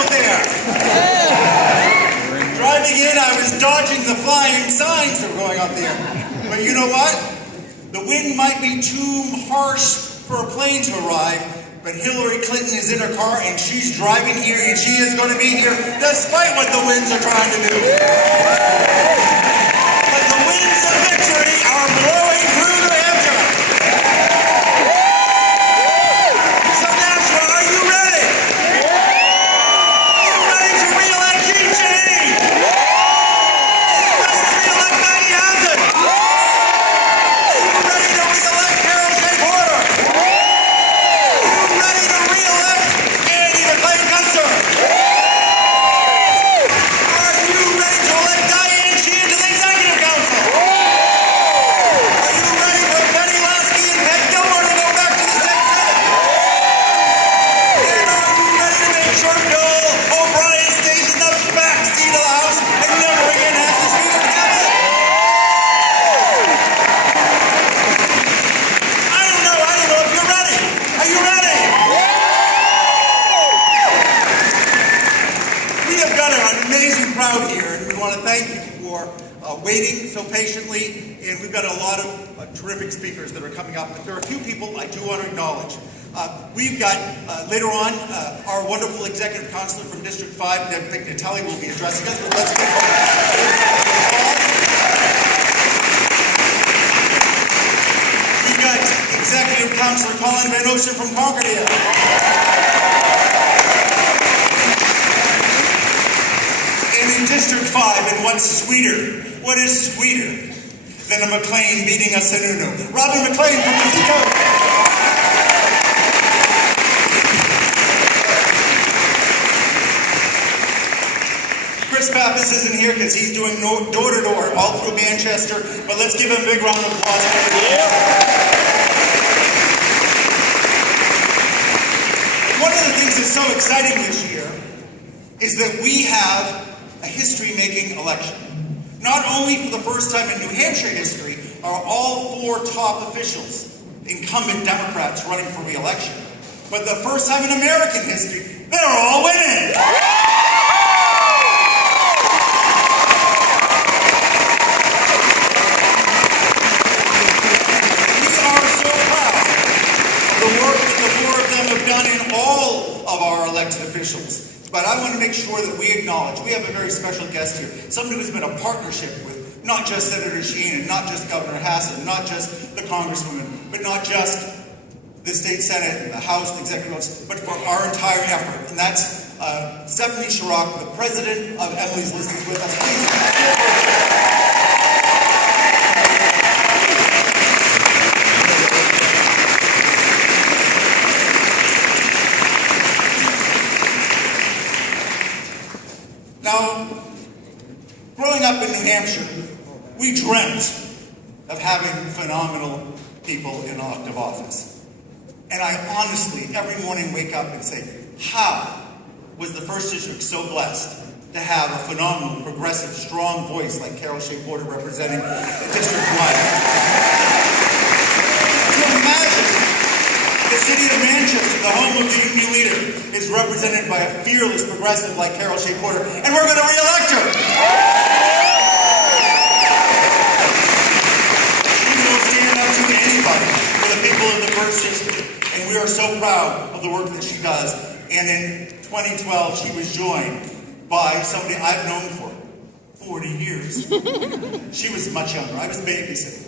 out there. Driving in, I was dodging the flying signs that were going out there. But you know what? The wind might be too harsh for a plane to arrive, but Hilary Clinton is in her car and she's driving here and she is going to be here despite what the winds are trying to do. But the winds of victory are blowing through New Hampshire. So Nashua, are you ready? Are you ready to re-elect Jeanne Shaheen? Are you ready to re-elect Maggie Hassan? Are you ready to re-elect Carol Shea Porter? Are you ready to re-elect Ann McLane Kuster? Are you ready to elect Jeanne Shaheen to the Executive Council? Are you ready for Betty Lasky and Peg Gilmore to go back to the State Senate? And are you ready to make sure Bill O'Brien stays in the back seat of the House and never again has to speak at the Cabinet? I don't know if you're ready. Are you ready? We have got an amazing crowd here, and we want to thank you for waiting so patiently. And we've got a lot of terrific speakers that are coming up. But there are a few people I do want to acknowledge. We've got, later on, our wonderful executive counselor from District 5, Deb Pignatelli, will be addressing us. But let's get We've got Executive Councillor Colin Van Ocean from Concordia. And in District 5, and what's sweeter? What is sweeter than a McLean beating a Sununu? Robin McLean from the Seacoast. Chris Pappas isn't here because he's doing door-to-door all through Manchester, but let's give him a big round of applause. One of the things that's so exciting this year is that we have a history-making election. Not only for the first time in New Hampshire history are all 4 top officials, incumbent Democrats, running for re-election, but the first time in American history, they're all women! We are so proud of the work that the 4 of them have done in all of our elected officials. But I want to make sure that we acknowledge, we have a very special guest here, somebody who's been a partnership with not just Senator Shaheen and not just Governor Hassan, not just the Congresswoman, but not just the State Senate and the House, the Executive House, but for our entire effort. And that's Stephanie Chirac, the president of Emily's List, is with us. Please. Now, growing up in New Hampshire, we dreamt of having phenomenal people in elective office. And I honestly, every morning, wake up and say, how was the 1st District so blessed to have a phenomenal, progressive, strong voice like Carol Shea Porter representing District 1? To imagine the city of Manchester, the home of the union leader, is represented by a fearless progressive like Carol Shea Porter, and we're going to re-elect her! She will stand up to anybody for the people of the 1st District, and we are so proud of the work that she does. And in 2012, she was joined by somebody I've known for 40 years. She was much younger. I was babysitting.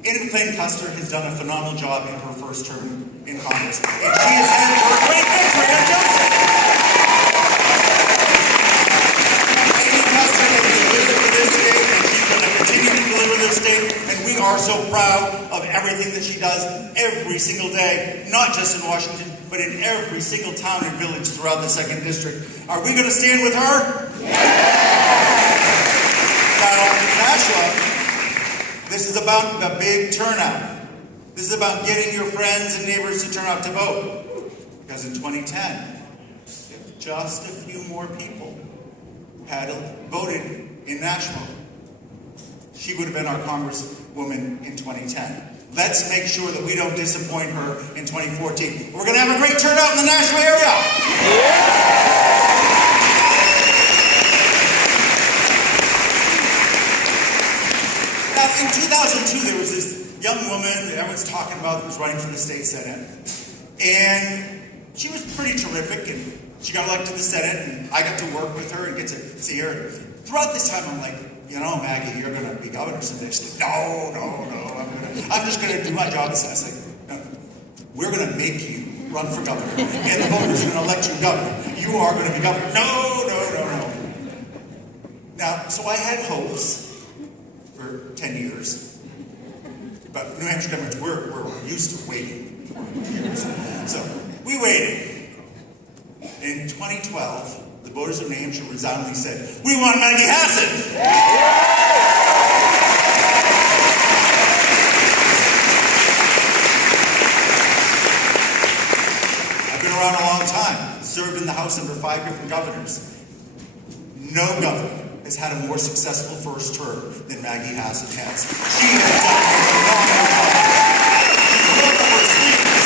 Ann McLane Kuster has done a phenomenal job in her first term in Congress. And she is headed for a great victory at Joseph. Ann Kuster has delivered for this state, and she's going to continue to deliver this state. And we are so proud of everything that she does every single day, not just in Washington, but in every single town and village throughout the 2nd District. Are we going to stand with her? Yeah! Now, Nashua, this is about the big turnout. This is about getting your friends and neighbors to turn out to vote. Because in 2010, if just a few more people had voted in Nashua, she would have been our Congresswoman in 2010. Let's make sure that we don't disappoint her in 2014. We're going to have a great turnout in the Nashua area. 2002, there was this young woman that everyone's talking about that was running for the state senate. And she was pretty terrific, and she got elected to the Senate, and I got to work with her and get to see her. And throughout this time, I'm like, you know, Maggie, you're going to be governor someday. She's like, no, I'm just going to do my job. And I was like, no, we're going to make you run for governor, and the voters are going to elect you governor. You are going to be governor. No. Now, so I had hopes for 10 years, but New Hampshire Democrats, we're used to waiting for years. So we waited. In 2012, the voters of New Hampshire resoundingly said, we want Maggie Hassan! I've been around a long time, served in the House under 5 different governors. No governor has had a more successful first term than Maggie Hassan has. She has done a phenomenal job. She's rolled up her sleeves.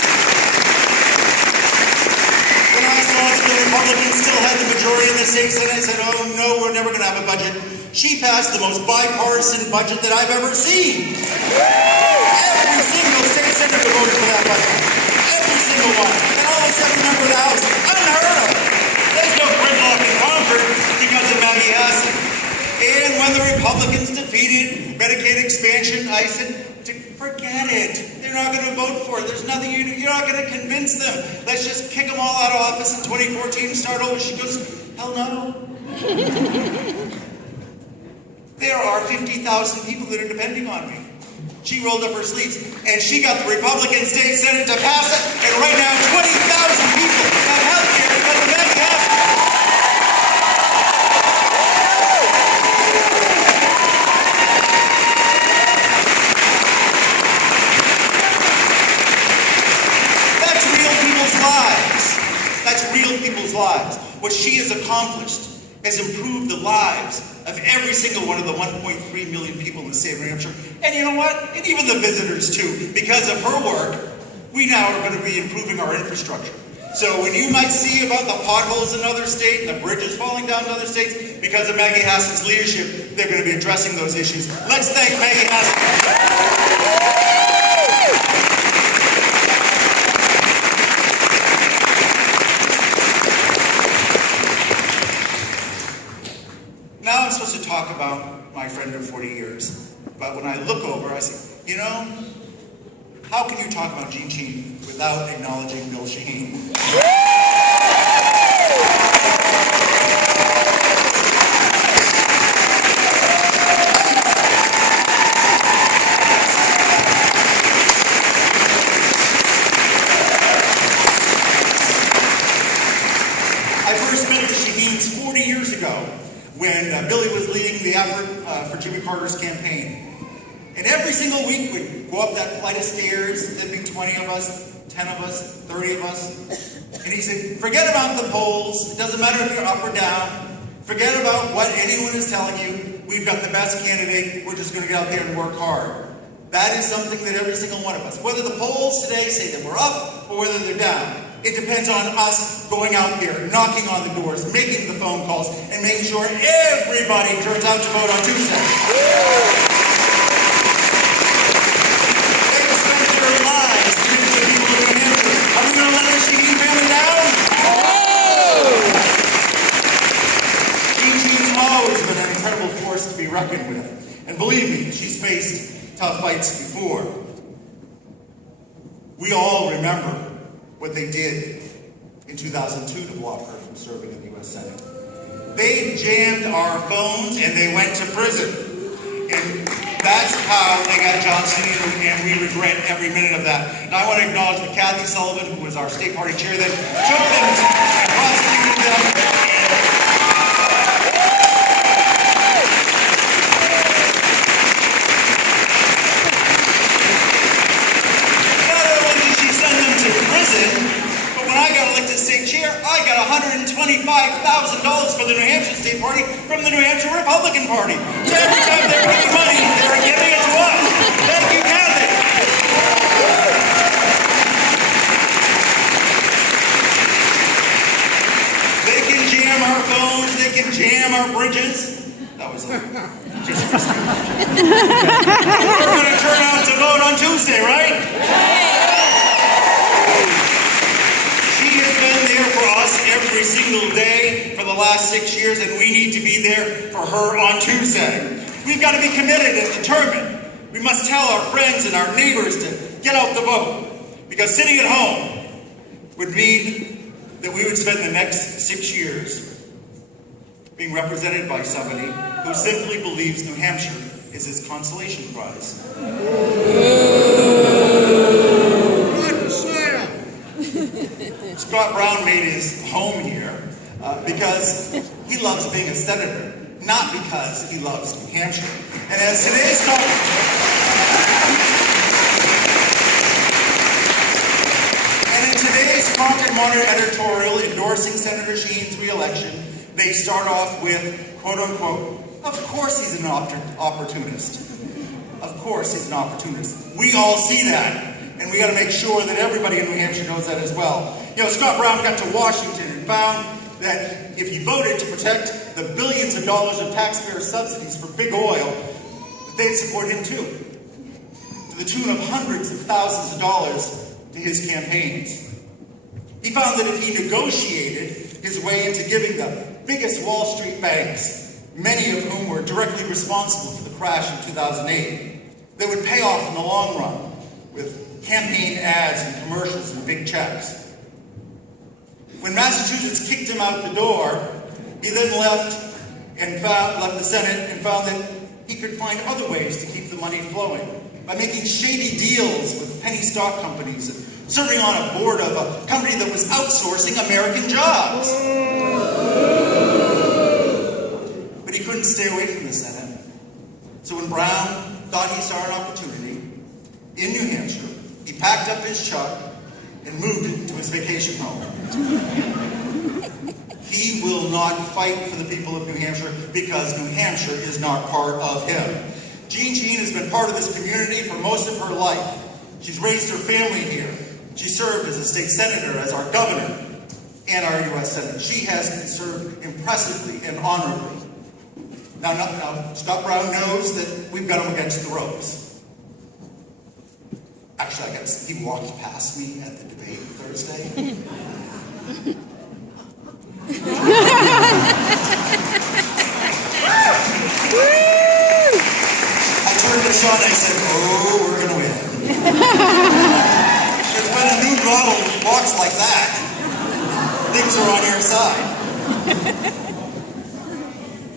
When I saw that the Republicans still had the majority in the state Senate, I said, oh no, we're never going to have a budget. She passed the most bipartisan budget that I've ever seen. Every single state senator voted for that budget. Every single one. And almost every member of the House. Unheard of. There's no gridlock in Concord because of Maggie Hassan. And when the Republicans defeated Medicaid expansion, I said, forget it. They're not going to vote for it. There's nothing you do. You're not going to convince them. Let's just kick them all out of office in 2014 and start over. She goes, hell no. There are 50,000 people that are depending on me. She rolled up her sleeves, and she got the Republican state Senate to pass it, and right now 20,000 people have health care because of Maggie Hassan. That's real people's lives. That's real people's lives. What she has accomplished has improved the lives of every single one of the 1.3 million people in the state of New Hampshire. And you know what? And even the visitors too. Because of her work, we now are going to be improving our infrastructure. So when you might see about the potholes in other states and the bridges falling down in other states, because of Maggie Hassan's leadership, they're going to be addressing those issues. Let's thank Maggie Hassan. Now I'm supposed to talk about my friend of 40 years. But when I look over, I say, you know, how can you talk about Jeanne Shaheen without acknowledging Bill Shaheen? I first met the Shaheens 40 years ago, when Billy was leading the effort for Jimmy Carter's campaign. And every single week we'd go up that flight of stairs, there'd be 20 of us, 10 of us, 30 of us. And he said, forget about the polls, it doesn't matter if you're up or down, forget about what anyone is telling you, we've got the best candidate, we're just going to get out there and work hard. That is something that every single one of us, whether the polls today say that we're up or whether they're down, it depends on us going out there, knocking on the doors, making the phone calls, and making sure everybody turns out to vote on Tuesday. They spent their lives giving to people in New Hampshire. Are we going to let the Shaheen family down? No! Jeanne's always been an incredible force to be reckoned with. And believe me, she's faced tough fights before. We all remember what they did in 2002 to block her from serving in the U.S. Senate. They jammed our phones and they went to prison. And that's how they got John Cena, and we regret every minute of that. And I want to acknowledge that Kathy Sullivan, who was our state party chair, that took them and prosecuted them. I got $125,000 for the New Hampshire State Party from the New Hampshire Republican Party. So every time they were getting money, they were giving it to us. Thank you, Kathy. They can jam our phones, they can jam our bridges. That was just we're going to turn out to vote on Tuesday, right? She has been there for us every single day for the last 6 years, and we need to be there for her on Tuesday. We've got to be committed and determined. We must tell our friends and our neighbors to get out the vote, because sitting at home would mean that we would spend the next 6 years being represented by somebody who simply believes New Hampshire is his consolation prize. Scott Brown made his home here because he loves being a senator, not because he loves New Hampshire. And as today's Concord Monitor editorial endorsing Senator Shaheen's re-election, they start off with, quote unquote, of course he's an opportunist. Of course he's an opportunist. We all see that, and we got to make sure that everybody in New Hampshire knows that as well. You know, Scott Brown got to Washington and found that if he voted to protect the billions of dollars of taxpayer subsidies for big oil, that they'd support him too, to the tune of hundreds of thousands of dollars to his campaigns. He found that if he negotiated his way into giving the biggest Wall Street banks, many of whom were directly responsible for the crash in 2008, they would pay off in the long run with campaign ads and commercials and big checks. When Massachusetts kicked him out the door, he then left the Senate and found that he could find other ways to keep the money flowing by making shady deals with penny stock companies and serving on a board of a company that was outsourcing American jobs. But he couldn't stay away from the Senate. So when Brown thought he saw an opportunity in New Hampshire, he packed up his truck and moved it to his vacation home. He will not fight for the people of New Hampshire because New Hampshire is not part of him. Jeanne Shaheen has been part of this community for most of her life. She's raised her family here. She served as a state senator, as our governor, and our U.S. Senate. She has served impressively and honorably. Now, Scott Brown knows that we've got him against the ropes. Actually, I guess he walked past me at the debate Thursday. I turned to Sean and I said, oh, we're going to win. When a new model walks like that, things are on your side.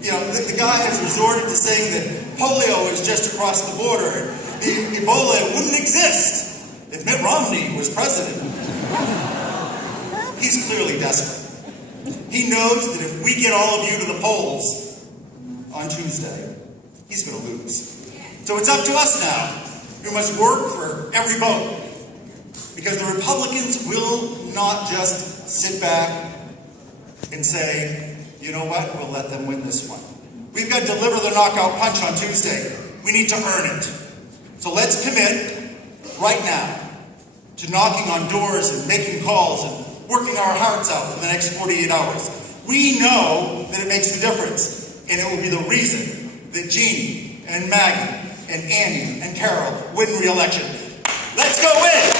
You know, the guy has resorted to saying that polio is just across the border. The Ebola wouldn't exist if Mitt Romney was president. He's clearly desperate. He knows that if we get all of you to the polls on Tuesday, he's going to lose. So it's up to us now. We must work for every vote. Because the Republicans will not just sit back and say, you know what, we'll let them win this one. We've got to deliver the knockout punch on Tuesday. We need to earn it. So let's commit right now to knocking on doors and making calls and working our hearts out for the next 48 hours. We know that it makes a difference, and it will be the reason that Jeanne and Maggie and Annie and Carol win re-election. Let's go win!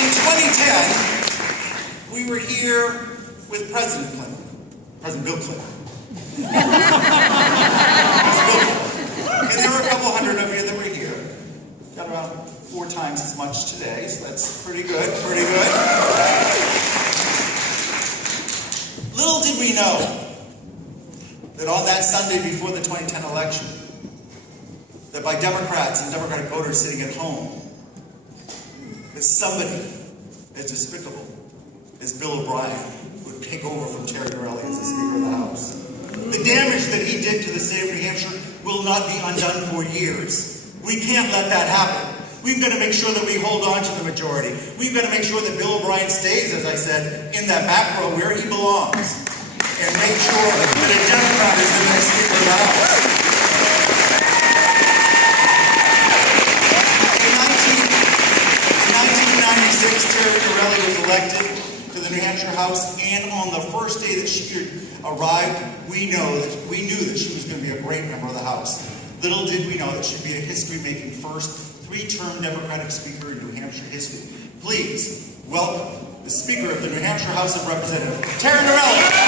In 2010, we were here with President Clinton, President Bill Clinton. And there were a couple hundred of you that were here. Got around 4 times as much today, so that's pretty good, pretty good. Little did we know that on that Sunday before the 2010 election, that by Democrats and Democratic voters sitting at home, that somebody as despicable as Bill O'Brien would take over from Terry Gorelli as the Speaker of the House. The damage that he did to the state of New Hampshire will not be undone for years. We can't let that happen. We've got to make sure that we hold on to the majority. We've got to make sure that Bill O'Brien stays, as I said, in that back row where he belongs. And make sure that a Democrat is the next Speaker of the House. In 1996, Terry Gorelli was elected to the New Hampshire Hampshire House, and on the first day that she arrived, we knew that she was going to be a great member of the House. Little did we know that she'd be a history-making first three-term Democratic Speaker in New Hampshire history. Please welcome the Speaker of the New Hampshire House of Representatives, Tara Norelli.